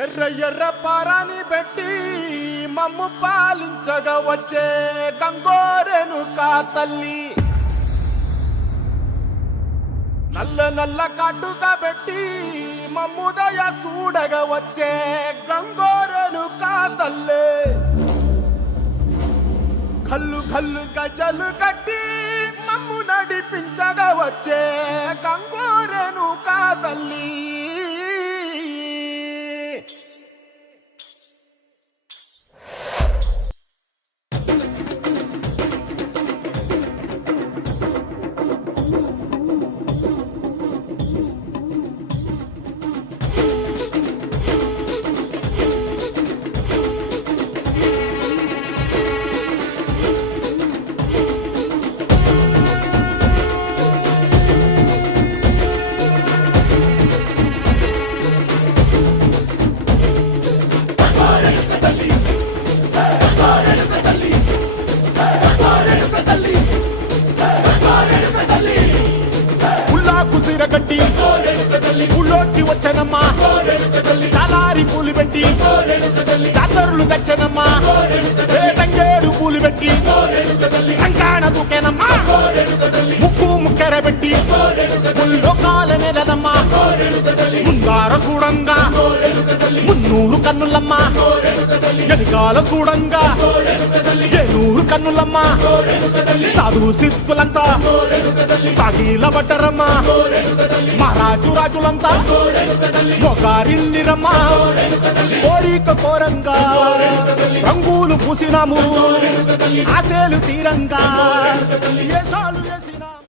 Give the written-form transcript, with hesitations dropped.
ఎర్ర ఎర్ర పారాని పెట్టి మమ్ము పాలించగా వచ్చే గంగోరెను కా తల్లి, నల్ల నల్ల కాటుగా పెట్టి మమ్ముదయ చూడగా వచ్చే గంగోరెను కా తల్లి, కల్లు కల్లు గజలు కట్టి మమ్ము నడిపించగా వచ్చే గంగోరెను కా తల్లి. గట్టి ఊళ్ళోకి వచ్చనమ్మా, చాలారి పూలు పెట్టి జాతరులు తెచ్చనమ్మా, తంగేడు పూలు పెట్టి కంకాణ దూకేనమ్మా, ముక్కు ముక్కెర పెట్టి లోకాల నెలనమ్మా, ముందార చూడంగా మున్నూరు కన్నులమ్మా, ఎదికాల చూడంగా ఏనూరు కన్నులమ్మా, సాధు సిద్ధులంతా సాగిల బట్టరమ్మా, మహారాజు రాజులంతా మొగారిల్లిరమ్మా, కోరిక కోరంగా రంగులు పూసినాము, ఆశలు తీరంగా.